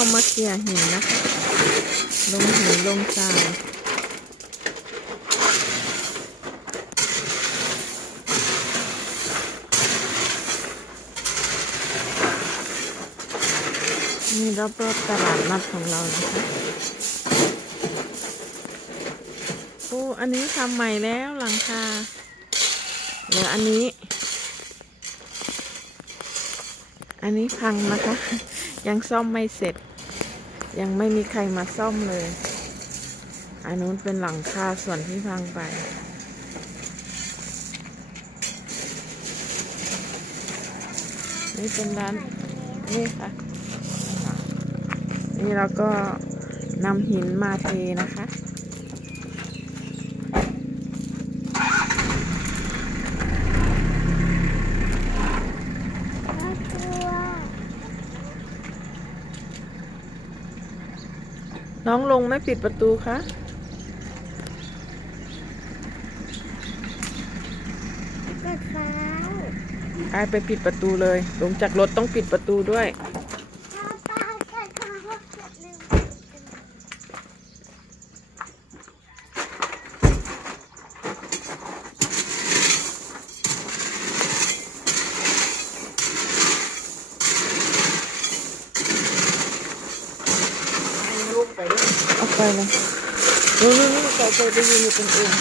เรามาเกี่ยหินนะคะ ลงหินลงทรายนี่รอบๆตลาดนัดของเรานะคะโอ้อันนี้ทำใหม่แล้วหลังคาเหลืออันนี้ อันนี้พังนะคะ ยังซ่อมไม่เสร็จ ยังไม่มีใครมาซ่อมเลยอันนู้นเป็นหลังคาส่วนที่พังไปนี่เป็นร้านนี่ค่ะนี่เราก็นำหินมาเทนะคะ น่ากลัว น้องลงไม่ปิดประตูคะเกิดฟ้าวไปไปปิดประตูเลย ลงจากรถต้องปิดประตูด้วย ถ้าป้าเกิดฟ้าวเกิดลืม เอาไปเลยนู้นนู่นนู่นต่อไปยืนอยู่ตรงอื่น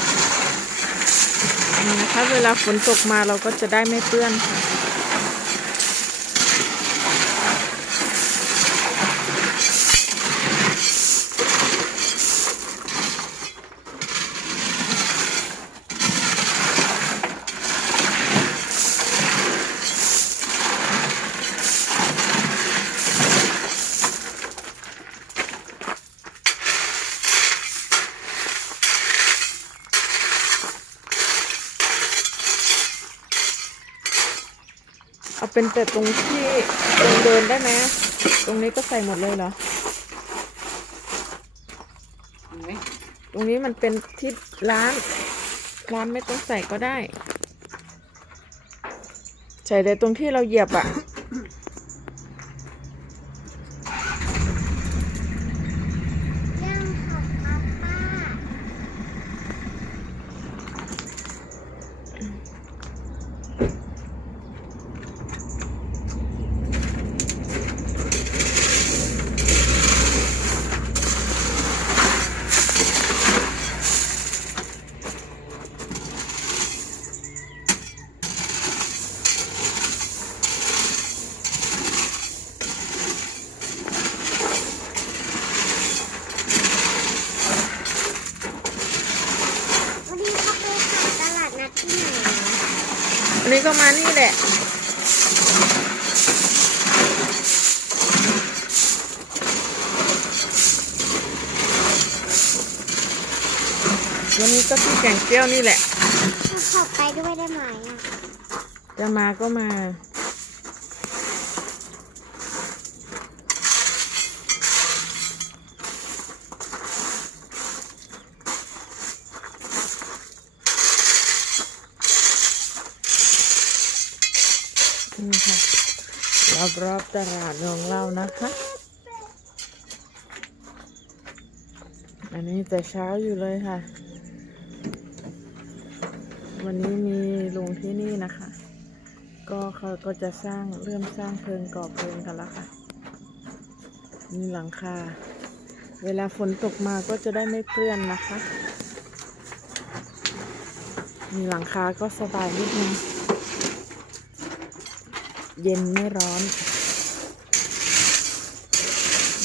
นี่นะคะเวลาฝนตกมาเราก็จะได้ไม่เปื้อนค่ะ เอาเป็นแต่ตรงที่ตรงเดินได้ไหมตรงนี้ก็ใส่หมดเลยเหรอ ตรงนี้มันเป็นที่ร้าน ร้านไม่ต้องใส่ก็ได้ ใส่เลยตรงที่เราเหยียบอะ ยังขับครับป้า วันนี้เขาไปขายตลาดนัดที่ไหนนะ อันนี้ก็มานี่แหละวันนี้ก็ที่แก่งเกี้ยวนี่แหละเราขอไปด้วยได้ไหมอะ จะมาก็มา นี่ค่ะ รอบตลาดของเรานะคะ อันนี้แต่เช้าอยู่เลยค่ะ วันนี้มีลุงที่นี่นะคะ ก็เขาก็จะสร้างเริ่มสร้างเพลิงก่อเพลิงกันแล้วค่ะ มีหลังคา เวลาฝนตกมาก็จะได้ไม่เปื้อนนะคะ มีหลังคาก็สบายนิดนึงเย็นไม่ร้อน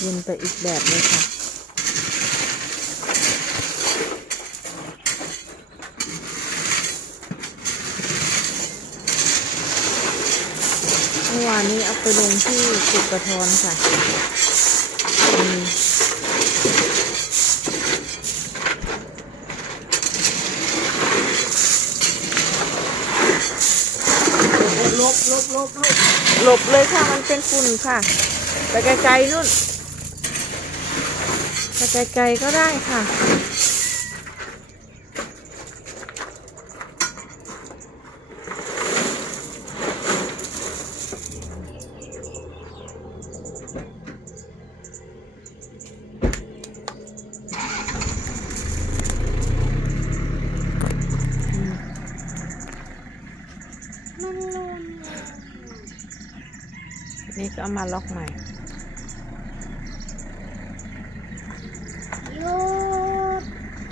เย็นไปอีกแบบเลยค่ะ เมื่อวานนี้เอาไปลงที่สุกระทอนค่ะลบลบลบลบ หลบเลยค่ะ มันเป็นฝุ่นค่ะ ไปไกลๆนู่น ไกลๆก็ได้ค่ะ นี่ก็เอามาล็อกใหม่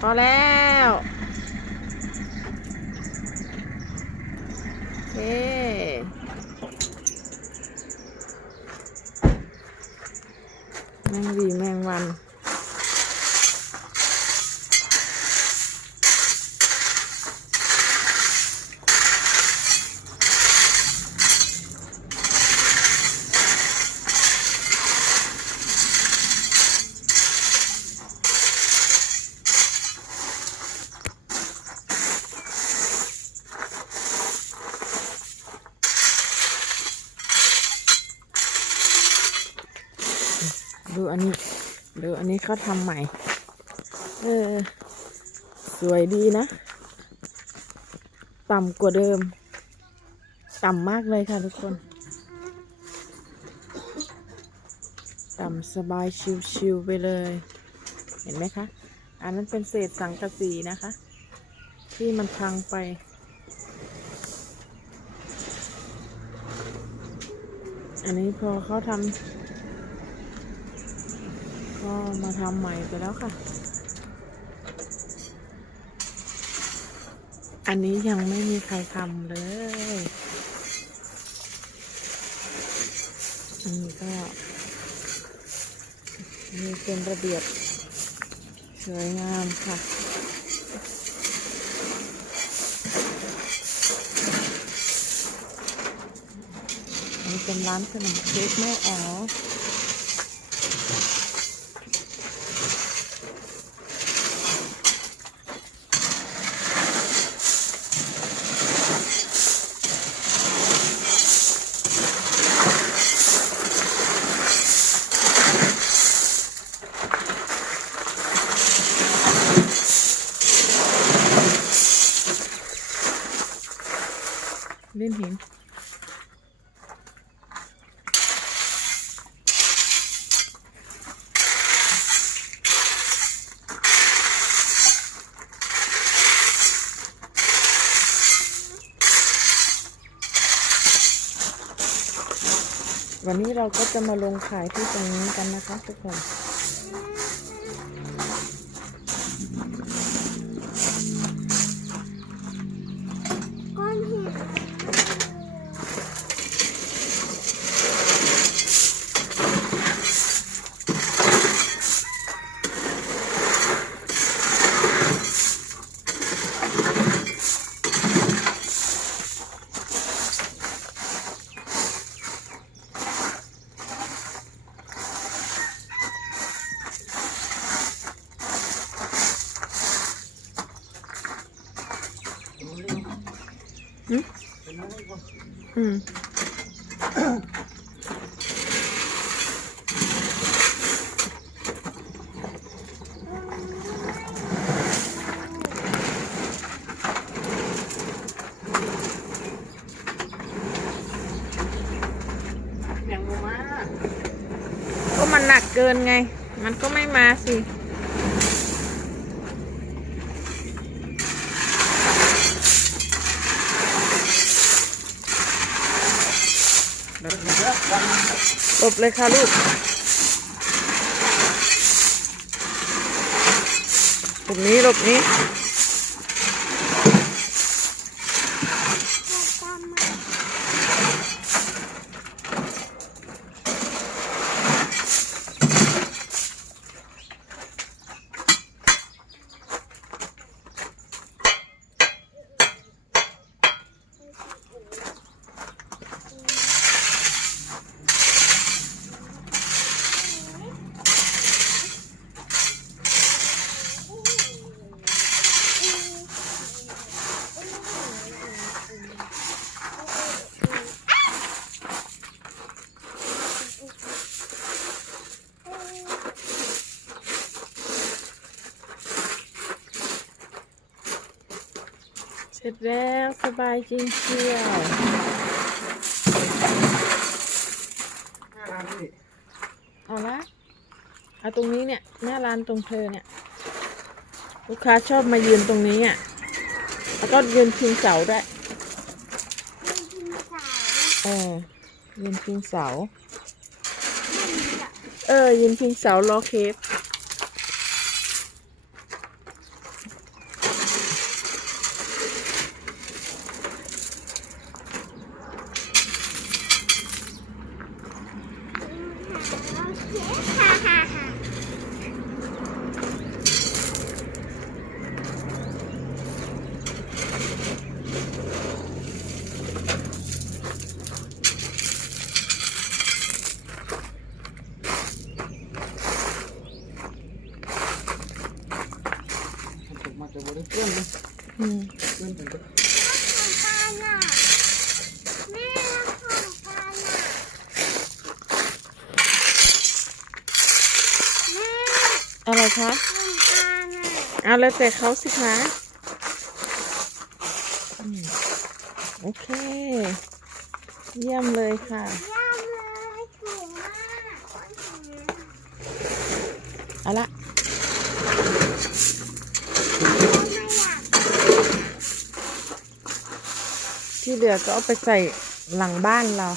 พอแล้ว โอเคแมงวีแมงวัน ดู อันนี้ดูอันนี้เขาทำใหม่ เออ สวยดีนะ ต่ำกว่าเดิม ต่ำมากเลยค่ะทุกคน ต่ำสบายชิวๆไปเลย เห็นไหมคะ อันนั้นเป็นเศษสังกะสีนะคะ ที่มันพังไปอันนี้พอเขาทำ ก็มาทำใหม่ไปแล้วค่ะ อันนี้ยังไม่มีใครทำเลยอันนี้ก็มีเป็นระเบียบสวยงามค่ะนนี้เป็นร้านขนมเค้กแม่แอ๋ เล่นหิน วันนี้เราก็จะมาลงขายที่ตรงนี้กันนะคะทุกคน อืมก็มันหนักเกินไง มันก็ไม่มาสิ หลบเลยค่ะลูก หลบนี้หลบนี้ เสร็จแล้วสบายจริงเชียวเอาละเอาตรงนี้เนี่ยหน้าร้านตรงเธอเนี่ย ลูกค้าชอบมายืนตรงนี้อะแล้วก็ยืนพิงเสาด้วยเออยืนพิงเสาไม่มีอเออยืนพิงเสารอเคฟ โอเคฮ่าฮ่าฮ่า ตกมา จะบริเพื่อนเลยอืมเพื่อนเป็นของกันอะแม่ของกันอะแม่อะไรคะของกันอะเอาแล้วแต่เขาสิคะอืมโอเค เยี่ยมเลยค่ะย่ำเลยถูกมากคนถึงเอาละ ไม่อยาก ที่เหลือก็เอาไปใส่หลังบ้านเรา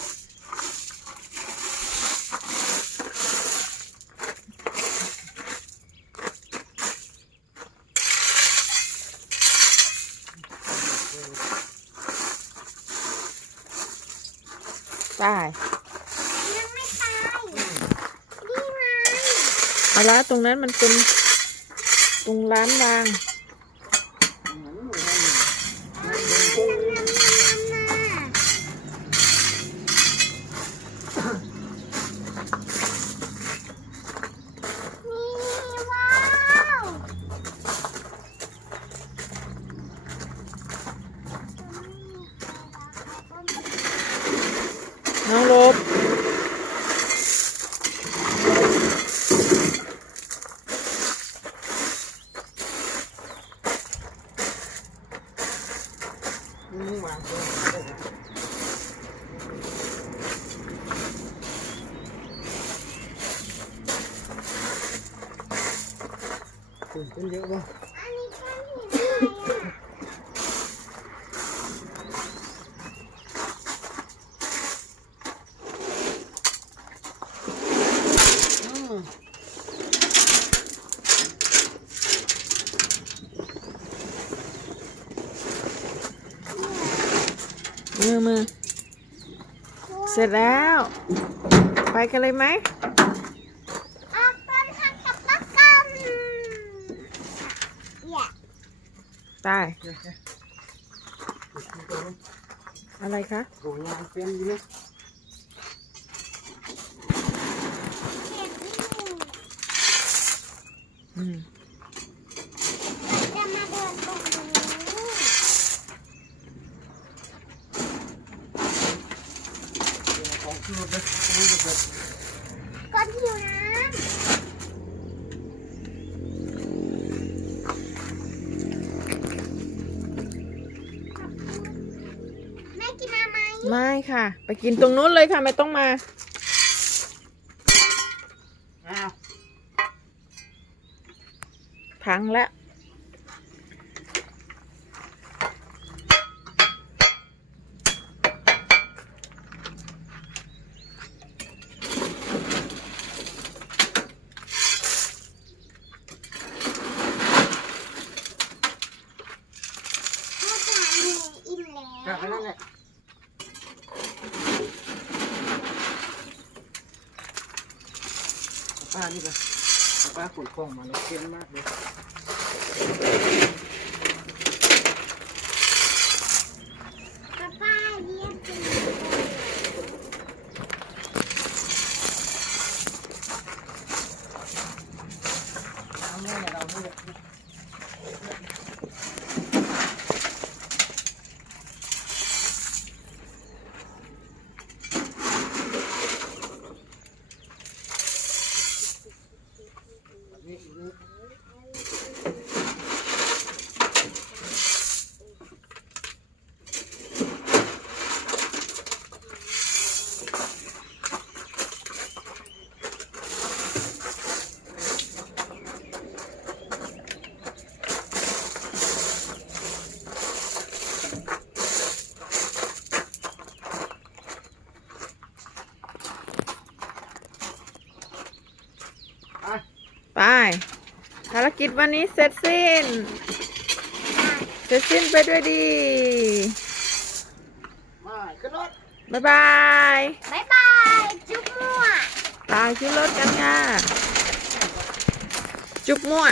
ไปยังไม่ตายนี่ไง เอาละตรงนั้นมันเป็นตรงร้านวาง นี่ว้าว น้องลบ นี่วางตัวตื่นเต้นเยอะป่ะ อันนี้ก้อนหินอะไรอะ อืม มือมือ เสร็จแล้ว ไปกันเลยไหมออกต้นทางกับปะกันอย่าตายเดี๋ยวเดี๋ยวเดี๋ยวอะไรคะโอ้ยยางเปลี่ยนอยู่นะ เก็บนี่ อืม จะมาเดินตรงนี้ ของที่รถเลยนี่รถเลย ก้อนหิวน้ำแม่กินน้ำ ไหมไม่ค่ะ ไปกินตรงนู้นเลยค่ะ ไม่ต้องมาอ้าวพังแล้วพ่อจ๋าหนูอิ่มแล้กลับไปนั่นวแหละ ป้านี่ไปป้าขนของมาแล้วเปลี่ยนมากเลย ป้าป้าเรียกกิน เอาแม่เราไม่เลย นี่นี่ ภาร กิจวันนี้เสร็จสิ้น เสร็จสิ้นไปด้วยดีมาขึ้นรถบ๊ายบายบ๊ายบายจุ๊บมั่ว ตายขึ้นรถกันค่ะ จุ๊บมั่ว